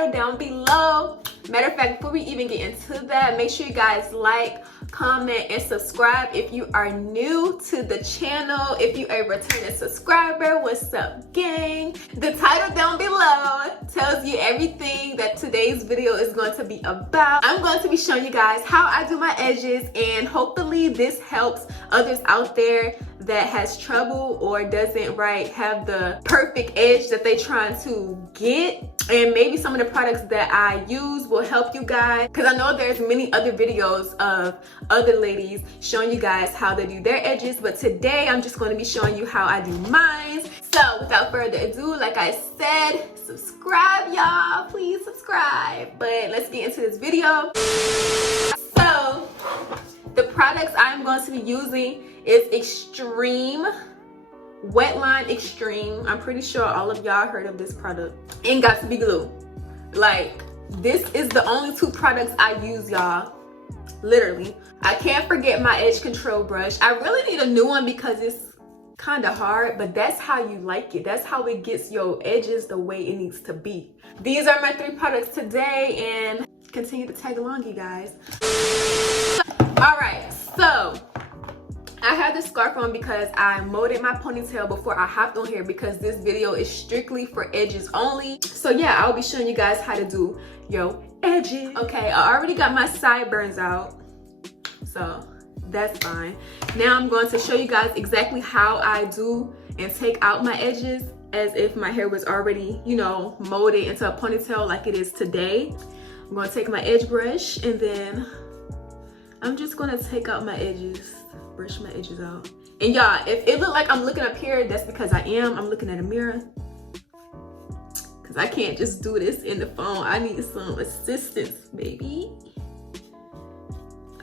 title down below. Matter of fact, before we even get into that, make sure you guys like, comment, and subscribe if you are new to the channel. If you are a returning subscriber, what's up, gang? The title down below tells you everything that today's video is going to be about. I'm going to be showing you guys how I do my edges, and hopefully this helps others out there that has trouble or doesn't have the perfect edge that they trying to get. And maybe some of the products that I use will help you guys, because I know there's many other videos of other ladies showing you guys how they do their edges, but today I'm just going to be showing you how I do mine. So without further ado, like I said, subscribe, y'all, please subscribe. But let's get into this video. So the products I'm going to be using is Extreme Wetline Extreme. I'm pretty sure all of y'all heard of this product. And Got2b glue. Like, this is the only two products I use, y'all. Literally. I can't forget my edge control brush. I really need a new one because it's kind of hard, but that's how you like it. That's how it gets your edges the way it needs to be. These are my three products today, and continue to tag along, you guys. All right, so I have this scarf on because I molded my ponytail before I hopped on here, because this video is strictly for edges only. So yeah, I'll be showing you guys how to do your edges. Okay, I already got my sideburns out, so that's fine. Now I'm going to show you guys exactly how I do and take out my edges as if my hair was already, you know, molded into a ponytail like it is today. I'm going to take my edge brush, and then I'm just going to take out my edges. Brush my edges out. And y'all, if it look like I'm looking up here, that's because I'm looking at a mirror, because I can't just do this in the phone. I need some assistance, baby.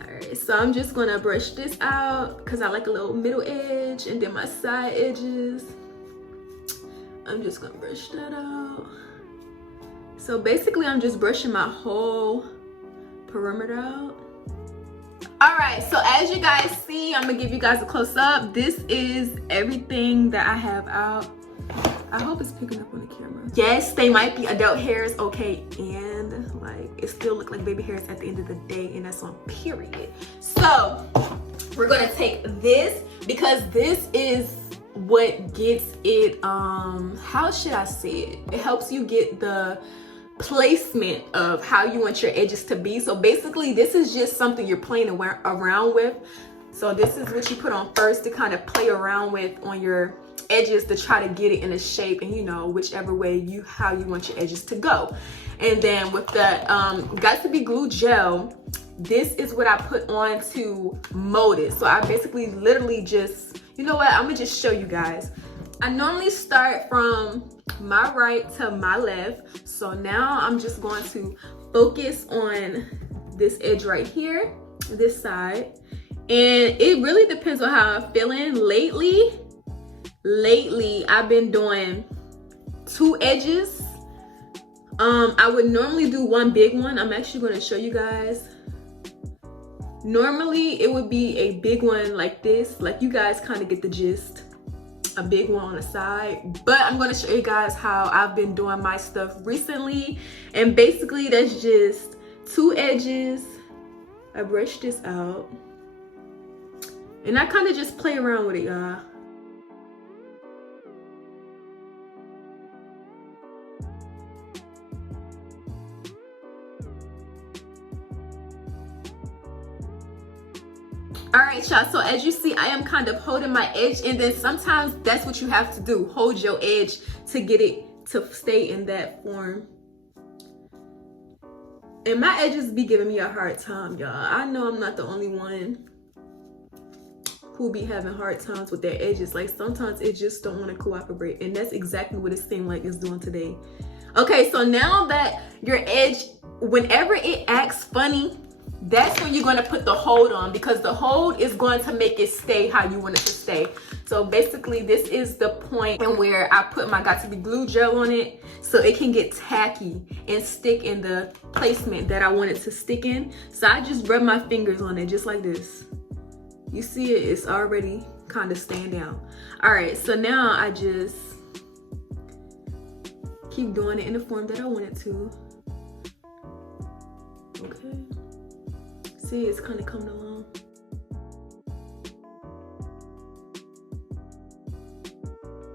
All right, so I'm just gonna brush this out because I like a little middle edge, and then my side edges, I'm just gonna brush that out. So basically I'm just brushing my whole perimeter out. All right, so as you guys see, I'm gonna give you guys a close-up. This is everything that I have out. I hope it's picking up on the camera. Yes, they might be adult hairs, okay, and like it still look like baby hairs at the end of the day, and that's on period. So we're gonna take this, because this is what gets it, how should I say it? It helps you get the placement of how you want your edges to be. So basically this is just something you're playing around with. So this is what you put on first to kind of play around with on your edges to try to get it in a shape, and you know, whichever way how you want your edges to go. And then with the Got2b glue gel, this is what I put on to mold it. So I basically literally just, you know what, I'm gonna just show you guys. I normally start from my right to my left. So now I'm just going to focus on this edge right here, this side. And it really depends on how I'm feeling. Lately I've been doing two edges. I would normally do one big one. I'm actually going to show you guys. Normally it would be a big one like this, like you guys kind of get the gist. A big one on the side, but I'm going to show you guys how I've been doing my stuff recently. And basically that's just two edges. I brush this out, and I kind of just play around with it, y'all. All right, y'all, so as you see, I am kind of holding my edge, and then sometimes that's what you have to do, hold your edge to get it to stay in that form. And my edges be giving me a hard time, y'all. I know I'm not the only one who be having hard times with their edges. Like sometimes it just don't want to cooperate, and that's exactly what it seemed like it's doing today. Okay, so now that your edge, whenever it acts funny, that's when you're going to put the hold on, because the hold is going to make it stay how you want it to stay. So basically this is the point where I put my Got2b glue gel on it so it can get tacky and stick in the placement that I want it to stick in. So I just rub my fingers on it just like this. You see it, it's already kind of staying down. All right, so now I just keep doing it in the form that I want it to. Okay. See, it's kind of coming along.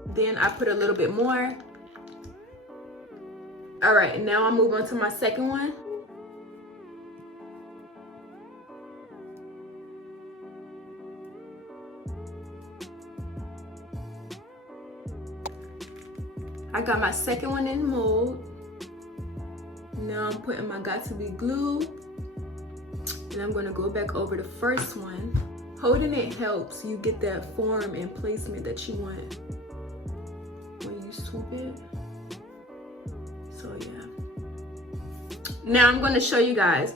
Then I put a little bit more. All right, now I'll move on to my second one. I got my second one in the mold. Now I'm putting my Got2b glue. And I'm gonna go back over the first one. Holding it helps you get that form and placement that you want when you swoop it. So yeah. Now I'm gonna show you guys.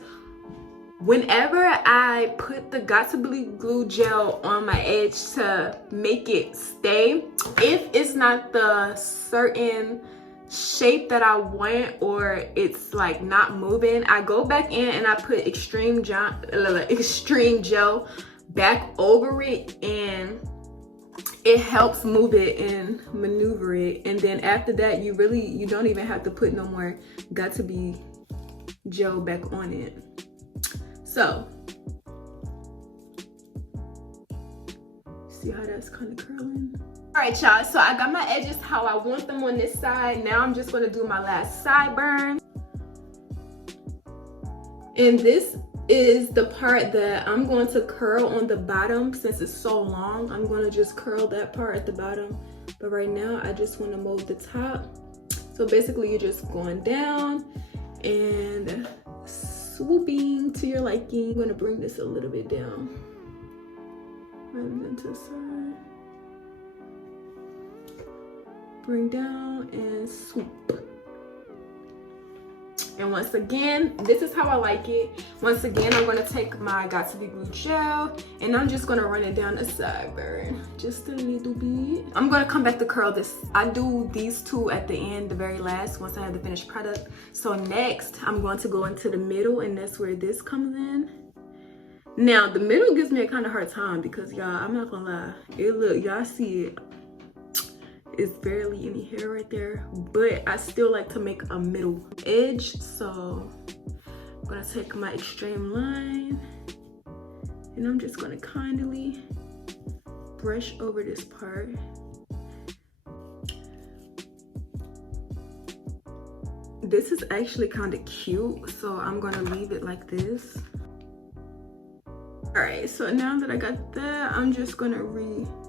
Whenever I put the Got2b glue gel on my edge to make it stay, if it's not the certain shape that I want or it's like not moving, I go back in and I put extreme gel back over it, and it helps move it and maneuver it. And then after that, you don't even have to put no more Got2b gel back on it. So, see how that's kind of curling? All right, y'all, so I got my edges how I want them on this side. Now I'm just gonna do my last sideburn. And this is the part that I'm going to curl on the bottom. Since it's so long, I'm gonna just curl that part at the bottom. But right now, I just wanna mold the top. So basically, you're just going down and swooping to your liking. I'm gonna bring this a little bit down. And then to the side. Bring down and swoop. And once again, this is how I like it. Once again, I'm gonna take my Got2b glue gel and I'm just gonna run it down the sideburn, just a little bit. I'm gonna come back to curl this. I do these two at the end, the very last, once I have the finished product. So next, I'm going to go into the middle, and that's where this comes in. Now, the middle gives me a kind of hard time because y'all, I'm not gonna lie. Y'all see it. It's barely any hair right there, but I still like to make a middle edge. So I'm gonna take my extreme line and I'm just gonna kindly brush over this part. This is actually kind of cute, so I'm gonna leave it like this. All right, so now that I got that, I'm just gonna rebrush,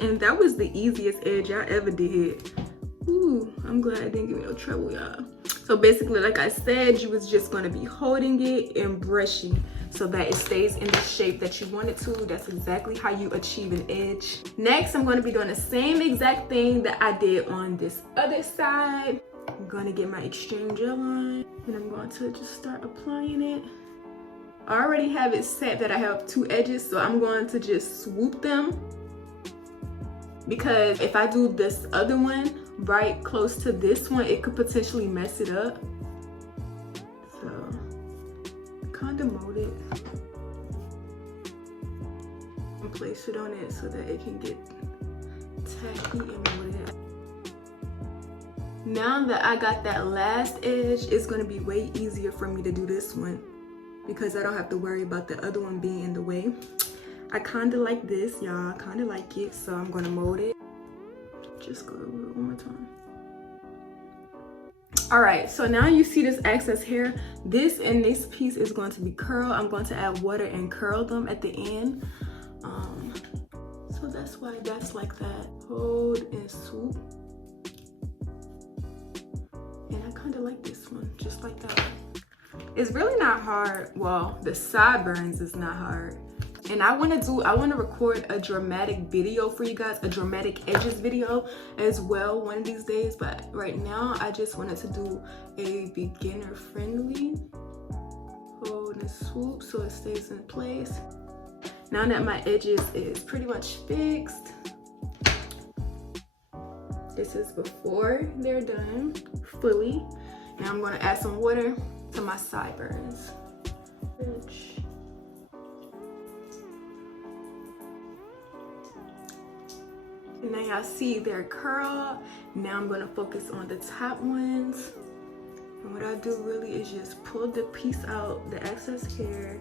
and that was the easiest edge I ever did. Ooh, I'm glad I didn't give me no trouble, y'all. So basically, like I said, you was just gonna be holding it and brushing so that it stays in the shape that you want it to. That's exactly how you achieve an edge. Next, I'm gonna be doing the same exact thing that I did on this other side. I'm gonna get my extreme gel on, and I'm going to just start applying it. I already have it set that I have two edges, so I'm going to just swoop them, because if I do this other one right close to this one, it could potentially mess it up. So kind of mold it and place it on it so that it can get tacky and molded. Now that I got that last edge, it's gonna be way easier for me to do this one, because I don't have to worry about the other one being in the way. I kind of like this, y'all. I kind of like it, so I'm gonna mold it. Just go over it one more time. All right, so now you see this excess hair. This and this piece is going to be curled. I'm going to add water and curl them at the end. So that's why that's like that. Hold and swoop. And I kind of like this one, just like that. It's really not hard. Well, the sideburns is not hard. And I want to record a dramatic video for you guys, a dramatic edges video as well one of these days. But right now, I just wanted to do a beginner friendly hold and swoop so it stays in place. Now that my edges is pretty much fixed, this is before they're done fully. Now I'm going to add some water to my sideburns. And now y'all see they're curled. Now I'm gonna focus on the top ones. And what I do really is just pull the piece out, the excess hair,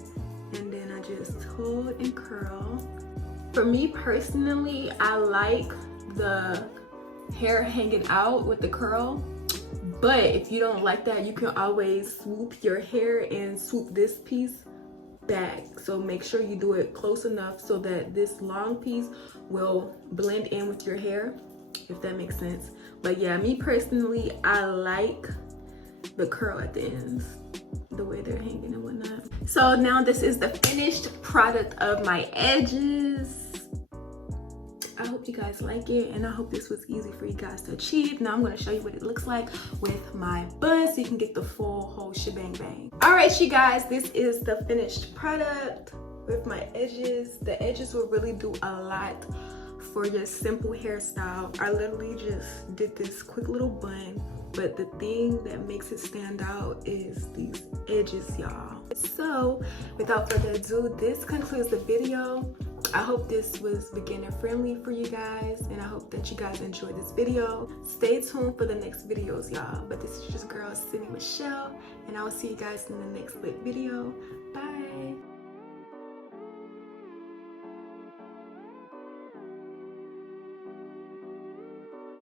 and then I just hold and curl. For me personally, I like the hair hanging out with the curl. But if you don't like that, you can always swoop your hair and swoop this piece back. So make sure you do it close enough so that this long piece will blend in with your hair, if that makes sense. But yeah, me personally, I like the curl at the ends, the way they're hanging and whatnot. So now this is the finished product of my edges. I hope you guys like it, and I hope this was easy for you guys to achieve. Now I'm going to show you what it looks like with my bun so you can get the full whole shebang bang. All right, you guys, this is the finished product with my edges. The edges will really do a lot for your simple hairstyle. I literally just did this quick little bun, but the thing that makes it stand out is these edges, y'all. So without further ado, this concludes the video. I hope this was beginner friendly for you guys, and I hope that you guys enjoyed this video. Stay tuned for the next videos, y'all. But this is just girl Sydney Michelle, and I will see you guys in the next lit video. Bye.